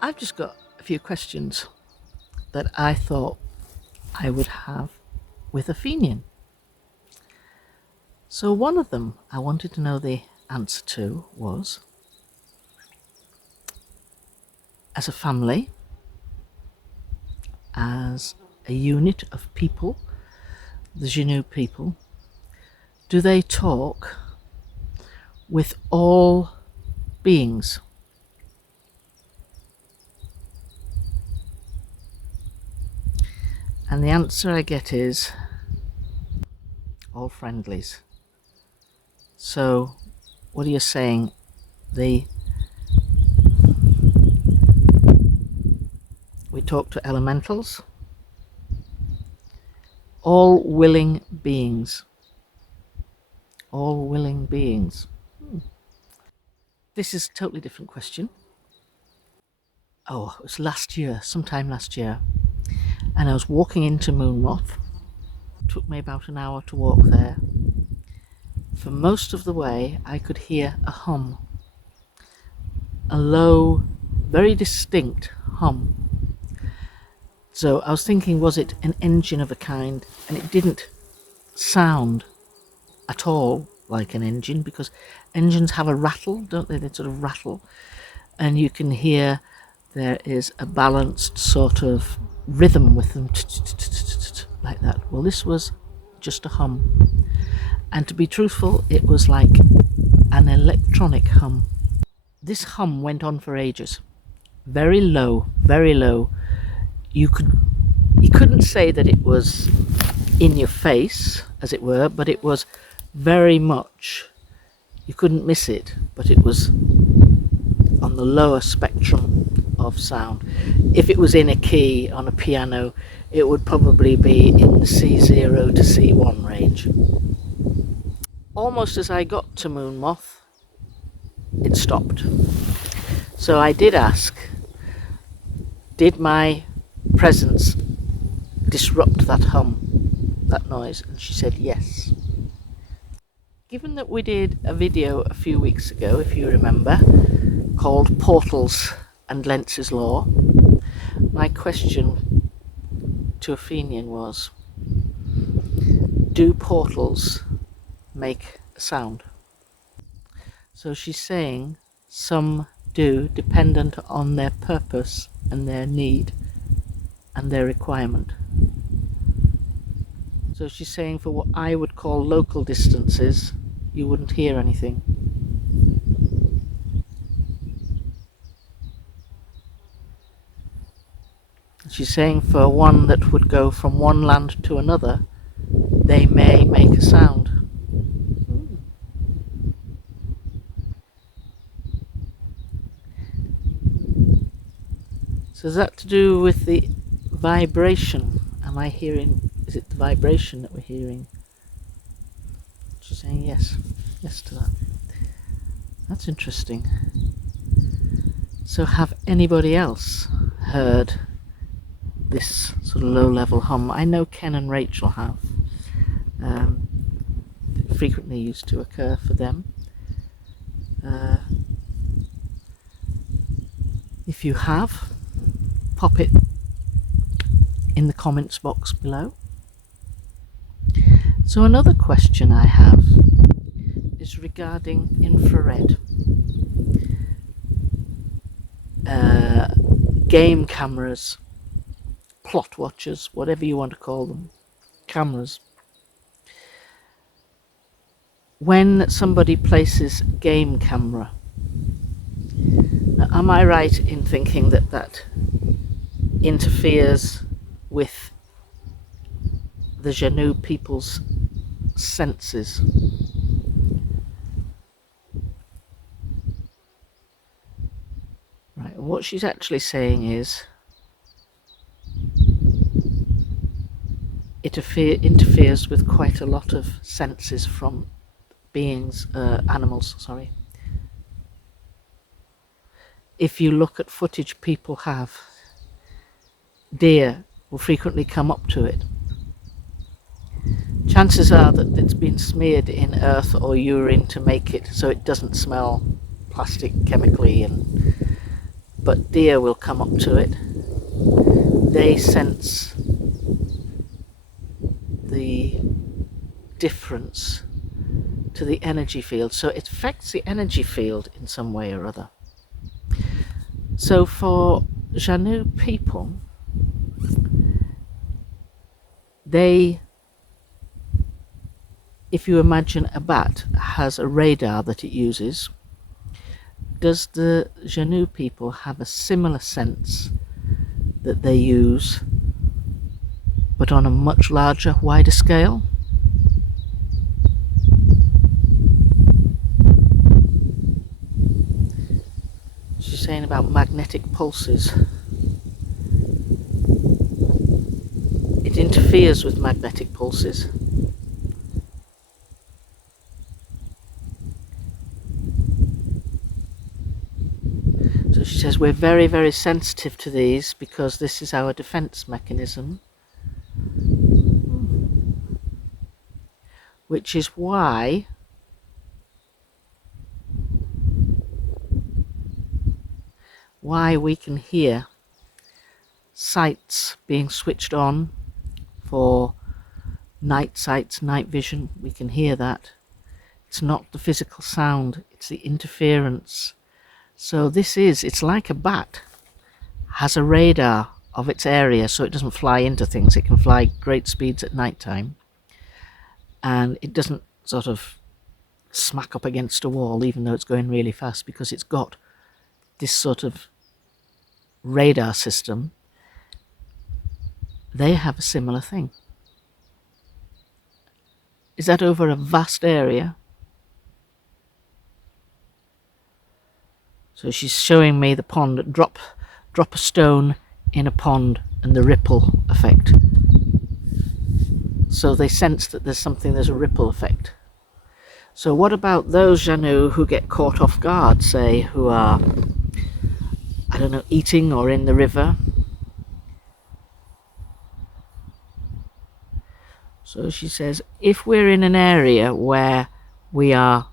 I've just got a few questions that I thought I would have with Afeanean. So one of them I wanted to know the answer to was, as a family, as a unit of people, the Genu people, do they talk with all beings? And the answer I get is all friendlies. So what are you saying? We talk to elementals, all willing beings. All willing beings. This is a totally different question. Oh, it was sometime last year, and I was walking into Moonmoth. It took me about an hour to walk there. For most of the way I could hear a hum, a low, very distinct hum. So I was thinking, was it an engine of a kind? And it didn't sound at all like an engine, because engines have a rattle, don't they? They sort of rattle, and you can hear there is a balanced sort of rhythm with them, like that. Well, this was just a hum, and to be truthful, it was like an electronic hum. This hum went on for ages, very low, very low. You couldn't say that it was in your face, as it were, but it was very much, you couldn't miss it, but it was on the lower spectrum of sound. If it was in a key on a piano, it would probably be in the C0 to C1 range. Almost as I got to Moonmoth, it stopped. So I did ask, did my presence disrupt that hum, that noise? And she said yes. Given that we did a video a few weeks ago, if you remember, called Portals and Lenz's Law, my question to Afeanean was, do portals make a sound? So she's saying some do, dependent on their purpose and their need and their requirement. So she's saying for what I would call local distances, you wouldn't hear anything. She's saying for one that would go from one land to another, they may make a sound. So is that to do with the vibration? Am I hearing, is it the vibration that we're hearing? She's saying yes to that. That's interesting. So have anybody else heard this sort of low-level hum? I know Ken and Rachel have. It frequently used to occur for them. If you have, pop it in the comments box below. So another question I have is regarding infrared. Game cameras, plot watchers, whatever you want to call them, cameras. When somebody places game camera, now, am I right in thinking that that interferes with the Janu people's senses? Right, what she's actually saying is it interferes with quite a lot of senses from beings, animals, sorry. If you look at footage people have, deer will frequently come up to it. Chances are that it's been smeared in earth or urine to make it so it doesn't smell plastic chemically, but deer will come up to it. They sense the difference to the energy field, so it affects the energy field in some way or other. So for Janu people, if you imagine a bat has a radar that it uses, does the Janu people have a similar sense that they use, but on a much larger, wider scale? She's saying about magnetic pulses. It interferes with magnetic pulses. So she says we're very, very sensitive to these because this is our defense mechanism, which is why we can hear sights being switched on for night sights, night vision. We can hear that. It's not the physical sound, it's the interference. So it's like a bat has a radar of its area, so it doesn't fly into things. It can fly great speeds at night time, and it doesn't sort of smack up against a wall even though it's going really fast, because it's got this sort of radar system. They have a similar thing. Is that over a vast area? So she's showing me the pond. Drop a stone in a pond and the ripple effect. So they sense that there's a ripple effect. So what about those Janu who get caught off guard, say, who are, I don't know, eating or in the river? So she says, if we're in an area where we are,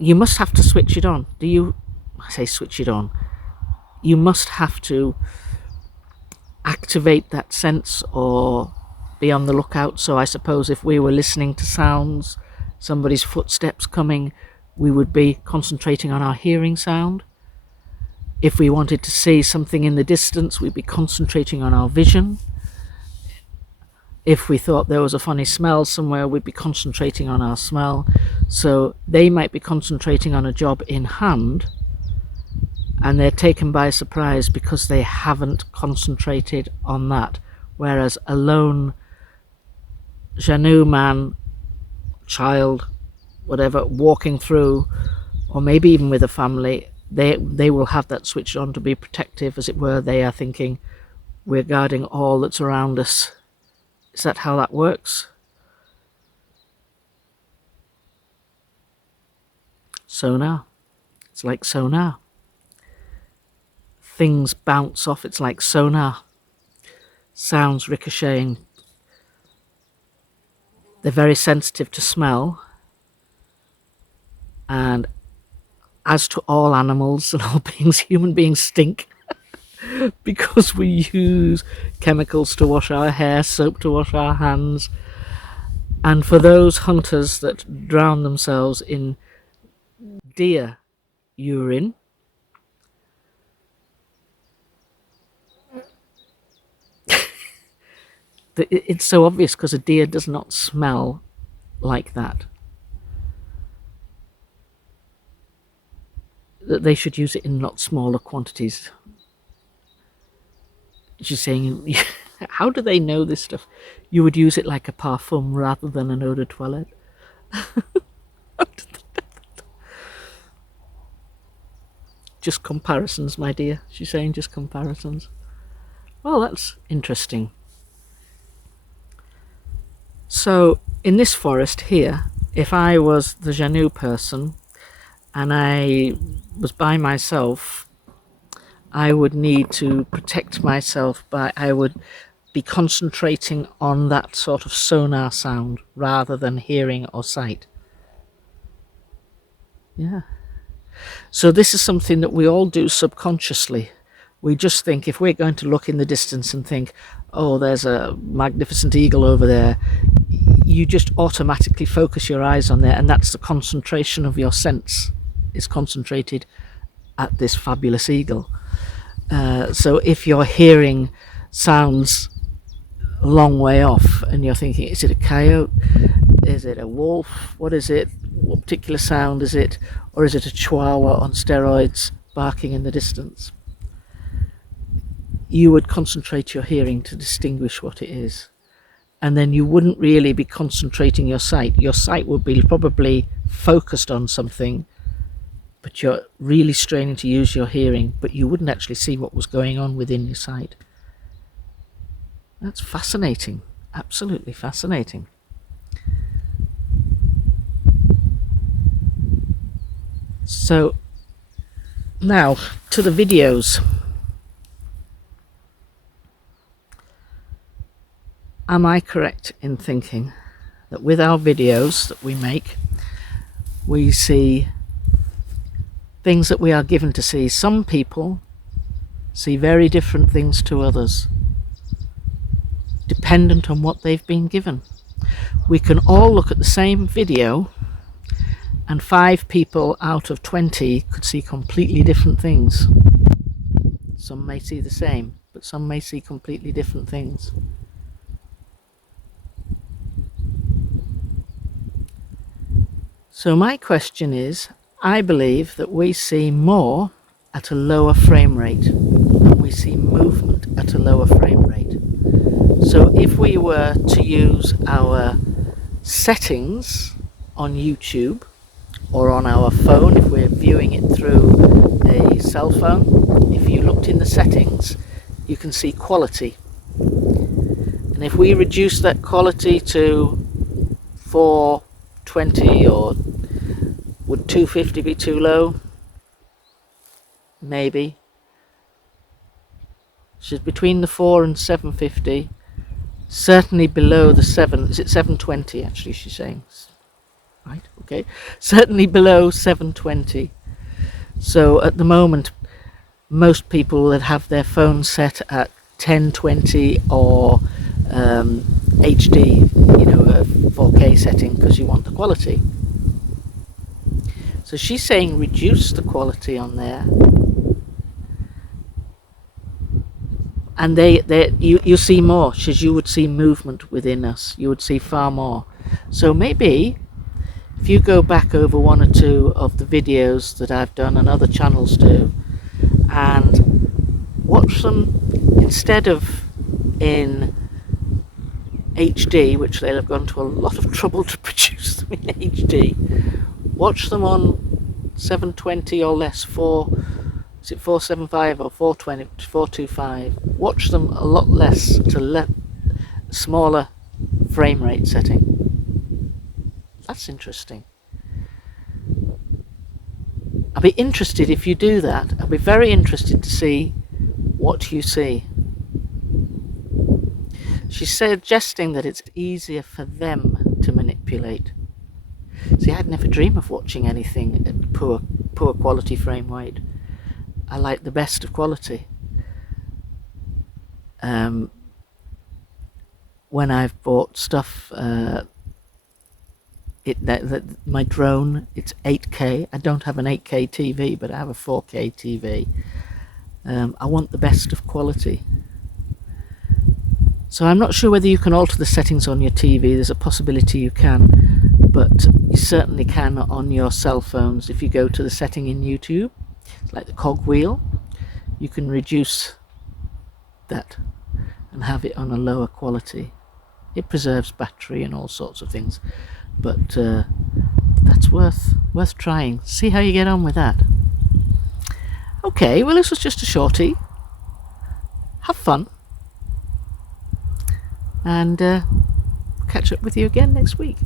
you must have to switch it on. I say switch it on. You must have to activate that sense or be on the lookout. So I suppose if we were listening to sounds, somebody's footsteps coming, we would be concentrating on our hearing sound. If we wanted to see something in the distance, we'd be concentrating on our vision. If we thought there was a funny smell somewhere, we'd be concentrating on our smell. So they might be concentrating on a job in hand, and they're taken by surprise because they haven't concentrated on that. Whereas a lone Janu man, child, whatever, walking through, or maybe even with a family, they will have that switched on to be protective, as it were. They are thinking, we're guarding all that's around us. Is that how that works? Sonar. It's like sonar. Things bounce off. It's like sonar. Sounds ricocheting. They're very sensitive to smell. And as to all animals and all beings, human beings stink. Because we use chemicals to wash our hair, soap to wash our hands. And for those hunters that drown themselves in deer urine, it's so obvious because a deer does not smell like that they should use it in lot smaller quantities. She's saying, how do they know this stuff? You would use it like a parfum rather than an eau de toilette. Just comparisons, my dear. She's saying just comparisons. Well, that's interesting. So, in this forest here, if I was the Janu person and I was by myself, I would need to protect myself I would be concentrating on that sort of sonar sound rather than hearing or sight. Yeah. So this is something that we all do subconsciously. We just think if we're going to look in the distance and think, oh, there's a magnificent eagle over there, you just automatically focus your eyes on there, and that's the concentration of your sense is concentrated at this fabulous eagle. So if you're hearing sounds a long way off and you're thinking, is it a coyote? Is it a wolf? What is it? What particular sound is it? Or is it a chihuahua on steroids barking in the distance? You would concentrate your hearing to distinguish what it is. And then you wouldn't really be concentrating your sight. Your sight would be probably focused on something, but you're really straining to use your hearing, but you wouldn't actually see what was going on within your sight. That's fascinating. Absolutely fascinating. So now to the videos. Am I correct in thinking that with our videos that we make, we see things that we are given to see? Some people see very different things to others, dependent on what they've been given. We can all look at the same video and 5 people out of 20 could see completely different things. Some may see the same, but some may see completely different things. So my question is, I believe that we see more at a lower frame rate, and we see movement at a lower frame rate. So if we were to use our settings on YouTube or on our phone, if we're viewing it through a cell phone, if you looked in the settings, you can see quality. And if we reduce that quality to 420, or would 250 be too low? Maybe. She's between the 4 and 750. Certainly below the 7. Is it 720 actually she's saying? Right, okay. Certainly below 720. So at the moment, most people that have their phone set at 1020 or HD, a 4K setting, because you want the quality. So she's saying reduce the quality on there, and you see more. You would see movement within us. You would see far more. So maybe if you go back over 1 or 2 of the videos that I've done and other channels do, and watch them instead of in HD, which they'll have gone to a lot of trouble to produce them in HD, watch them on 720 or less, 475 or 420, 425. Watch them a lot less to smaller frame rate setting. That's interesting. I'll be interested if you do that. I'll be very interested to see what you see. She's suggesting that it's easier for them to manipulate. See, I'd never dream of watching anything at poor quality frame rate. I like the best of quality. When I've bought stuff my drone, it's 8K. I don't have an 8K TV, but I have a 4K TV. I want the best of quality. So I'm not sure whether you can alter the settings on your TV. There's a possibility you can, but you certainly can on your cell phones. If you go to the setting in YouTube, like the cogwheel, you can reduce that and have it on a lower quality. It preserves battery and all sorts of things, but that's worth trying. See how you get on with that. Okay, well, this was just a shorty. Have fun, and catch up with you again next week.